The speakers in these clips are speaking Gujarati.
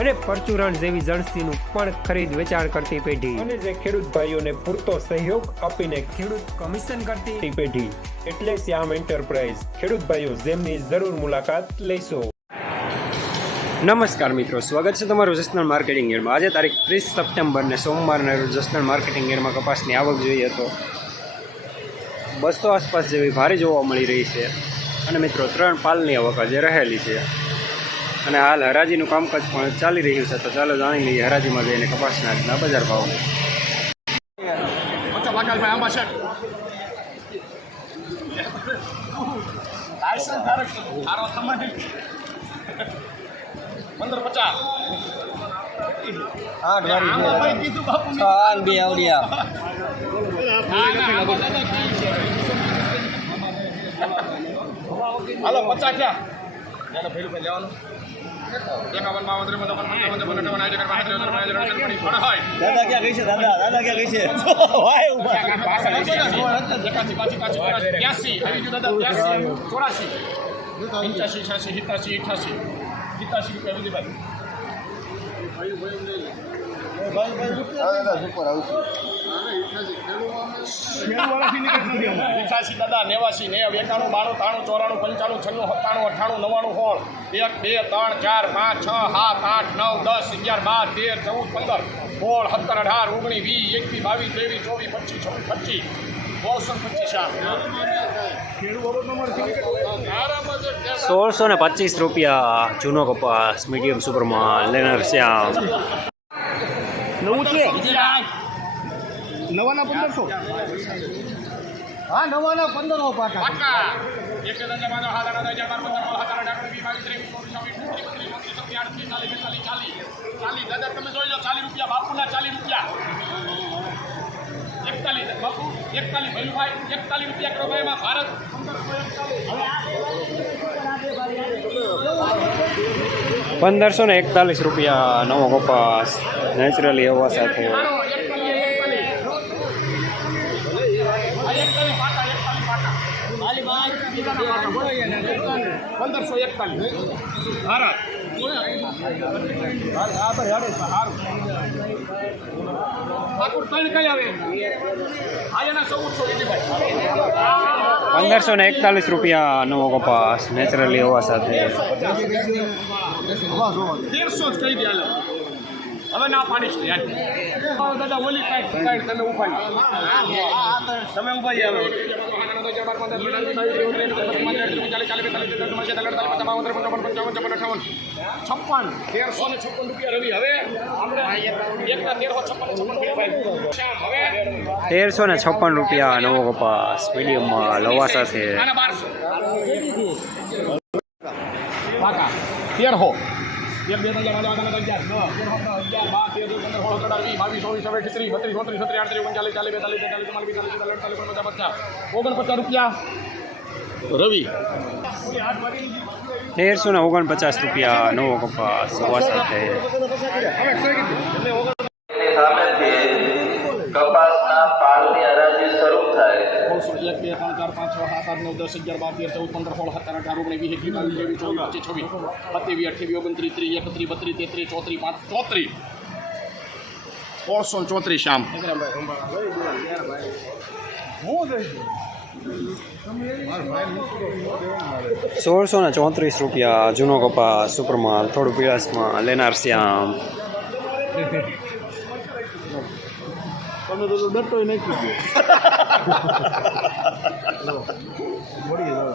અને પરચુરણ જેવી જણસીનું પણ ખરીદ વેચાણ કરતી પેઢી. અને જે ખેડૂત ભાઈઓને પૂરતો સહયોગ આપીને ખેડૂત કમિશન કરતી પેઢી. એટલે શ્યામ એન્ટરપ્રાઇઝ ખેડૂત ભાઈઓ જેમની જરૂર મુલાકાત લેશો. નમસ્કાર મિત્રો સ્વાગત છે તમારું જસનલ માર્કેટિંગ યરમાં આજે તારીખ ત્રીસ સપ્ટેમ્બરને સોમવારના રોજ જસનલ માર્કેટિંગ યરમાં કપાસની આવક જોઈએ તો બસો આસપાસ જેવી ભારે જોવા મળી રહી છે. અને મિત્રો ત્રણ પાલની આવક આજે રહેલી છે. અને હાલ હરાજીનું કામકાજ પણ ચાલી રહ્યું છે તો ચાલો જાણી લઈએ હરાજીમાં જઈને કપાસના આજના બજાર ભાવ. પંદર પચાસ. આઠ બે આવડિયા. છે? હાલો પચાસ ક્યાં ચાલો ભેલુભાઈ લેવાનું એકાવન બાવન ત્રેપન ચોપન પંચાવન છપ્પન અઠાવન બાસઠ દાદા ક્યાં ગઈ છે દાદા દાદા ક્યાં ગઈ છે વાય ઊભા. એકાસી પાછી પાછી ત્યાસી આવી ગયું દાદા ત્યાસી ચોરાસી પંચ્યાસી છ્યાસી સિત્તાસી અઠ્યાસી સિત્તાસી રૂપિયા વિધિભાઈ અઠ્યાસી દાદા નેવાસી નેવ એકાણું બાણું ત્રાણું ચોરાણું પંચાણું છન્નું સત્તાણું અઠ્ઠાણું નવ્વાણું સોળ એક બે ત્રણ ચાર પાંચ છ સાત આઠ નવ દસ અગિયાર બાર તેર ચૌદ પંદર. સોળ સત્તર અઢાર ઓગણીસ વીસ એકવીસ બાવીસ ત્રેવીસ ચોવીસ પચીસ છવ્વીસ પચીસ. સોળસો પચીસ સોળસો ને પચીસ રૂપિયા જૂનો કપાસ મીડિયમ સુપરમાં લેનર શ્યામ. નવું છે? નવાના પંદરસો. હા, નવાના પંદરસો પાકા ભારત એક હજાર એકતાલીસ રૂપિયા નવો કપાસ નેચરલી પંદર સોળ હજાર અઢાર વીસ બાવીસ ત્રેવીસ ચોવીસ છવ્વીસ ત્રીસ બત્રીસ ચોત્રીસ છત્રીસ આડત્રીસ ચાલીસ બેતાલીસ ચાલીસ ચાલીસ દાદા તમે જોઈ લો ચાલીસ રૂપિયા બાપુના ચાલીસ રૂપિયા એકતાલીસ બાપુ એકતાલીસ ભૈલુભાઈ એકતાલીસ રૂપિયા કરો ભાઈ એમાં ભારત પંદરસો ને એકતાલીસ રૂપિયા નવો કપાસ નેચરલી હવા સાથે મારો એકતાલીસ એકતાલીસ આ એકતાલીસ પાટા એકતાલીસ પાટા બીજાના પાટા બોલો પંદરસો એકતાલીસ ભારત ઠાકુર ત્રણ કઈ આવે આ એના ચૌદસો વિજયભાઈ પંદરસો ને એકતાલીસ રૂપિયા નવો કપાસ નેચરલી હોવા સાથે. તેરસો જ કહી દે હવે ના પાડીશ આવો દાદા ઓલી તમે કાંઈ તમે ઉપાડી તેરસો ને છપ્પન રૂપિયા રવિ તેરસો ને છપ્પન રૂપિયા નવો કપાસ મીડિયમમાં લવાસા પાકા તેરસો એક બે ત્રણ ચાર પાંચ દસ અગિયાર બાર તેર પંદર સોળ સત્તર અઢાર વીસ બાવીસ ચોવીસ છવ્વીસ ત્રીસ બત્રીસ ચોત્રીસ છત્રીસ આડત્રીસ ઓગણચાલીસ ચાલીસ બેતાલીસ તેતાલીસ ચુમ્માલીસ પિસ્તાલીસ છેતાલીસ અડતાલીસ ઓગણપચાસ પચાસ ઓગણપચાસ રૂપિયા. રવિ. તેરસો ને ઓગણપચાસ રૂપિયા નવો કપાસ હવા સાથે એક, બે, ત્રણ, ચાર, પાંચ, છ, સાત, આઠ, નવ, દસ, અગિયાર, બાર, તેર, ચૌદ, પંદર, સોળ, સત્તર, અઢાર, ઓગણીસ, વીસ, એકવીસ, બાવીસ ચોવીસ, પચીસ, છવ્વીસ, સત્યાવીસ, અઠ્યાવીસ, ઓગણત્રીસ, ત્રીસ, એકત્રીસ, બત્રીસ, તેત્રીસ, ચોત્રીસ, પાંચ, ચોત્રીસ. સોળસો ચોત્રીસ શ્યામ સોળસો ને ચોત્રીસ રૂપિયા જૂનો કપા સુપરમાલ. થોડું પીળાસમાં લેનાર શ્યામ.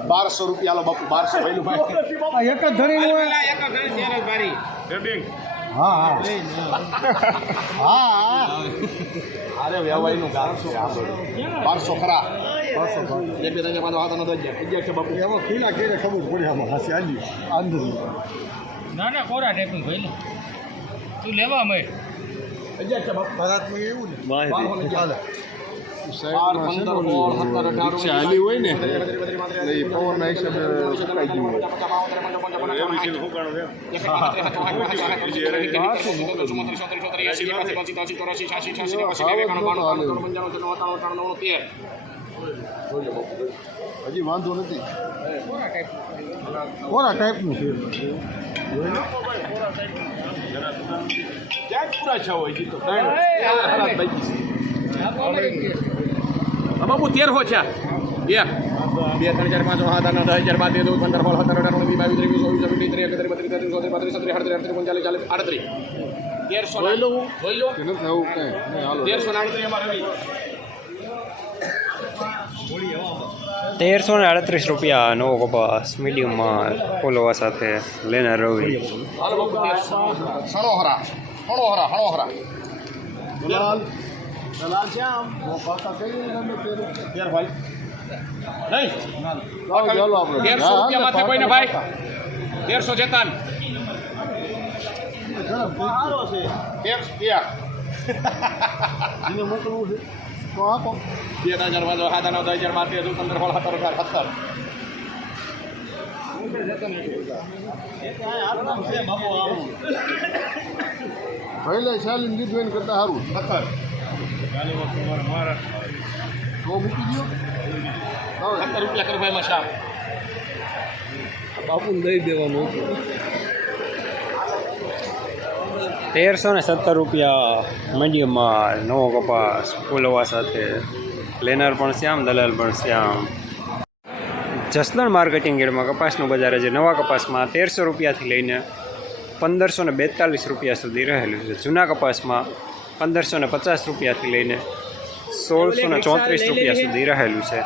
બારસો રૂપિયા લો બાપુ બારસો પહેલું ભાઈ. એક જ ધણી હા હા. હા હા. અરે વ્યવહારનું બારસો બારસો ખરા. બારસો એક બે ત્રણ પાંચ અગિયાર અગિયાર છે બાપુ. એમાં ખીલા કેરે ખબર પડી આમાં. હાસી આલી. આંધળી. ના ના કોરા ટેપિંગ ભાઈ તું લેવા મય ચાલી હોય ને એ પવનના હિસાબે સુકાઈ ગયું હોય. હજી વાંધો નથી. કોરા ટાઈપનું છે? બાપુ તેર હો છે. બે. ત્રણ ચાર પાંચ છ, સાત આઠ દસ અગિયાર બાર તેર ચૌદ પંદર સોળ સત્તર અઢાર ઓગણીસ બાવીસ ત્રેવીસ ચોવીસ છવ્વીસ ત્રીસ એકત્રીસ બત્રીસ તેત્રીસ ચોત્રીસ પાંત્રીસ સત્રીસ અડત્રીસ અડત્રીસ પંચાલીસ ચાલીસ આડત્રીસ. તેરસો જોઈ લઉં? જોઈ લો. તેરસો આડત્રીસ એમાં રવિ તેરસો ને આડત્રીસ રૂપિયા નવો કપાસ મીડિયમમાં પોલોવા સાથે લેનાર રવિ. તેરસો ચેતન મોકલવું છે? તો આપો બે હજાર પાંચ સાત નવ દસ હજાર બાર તેર પંદર સોળ સત્તર. અઢાર સત્તર પહેલા ચાલીને લીધું એને કરતાં સારું સત્તર તો મૂકી દો સત્તર રૂપિયા કરવા એમાં માં શામ બાપુને દઈ દેવાનું. તેરસો ને સત્તર રૂપિયા મીડિયમમાં નવો કપાસ ફૂલવા સાથે. લેનાર પણ શ્યામ દલાલ પણ શ્યામ. જસદણ માર્કેટિંગ યાર્ડમાં કપાસનું બજાર જે નવા કપાસમાં તેરસો રૂપિયાથી લઈને પંદરસો ને બેતાલીસ રૂપિયા સુધી રહેલું છે. જૂના કપાસમાં પંદરસો ને પચાસ રૂપિયાથી લઈને સોળસો ને ચોત્રીસ રૂપિયા સુધી રહેલું છે.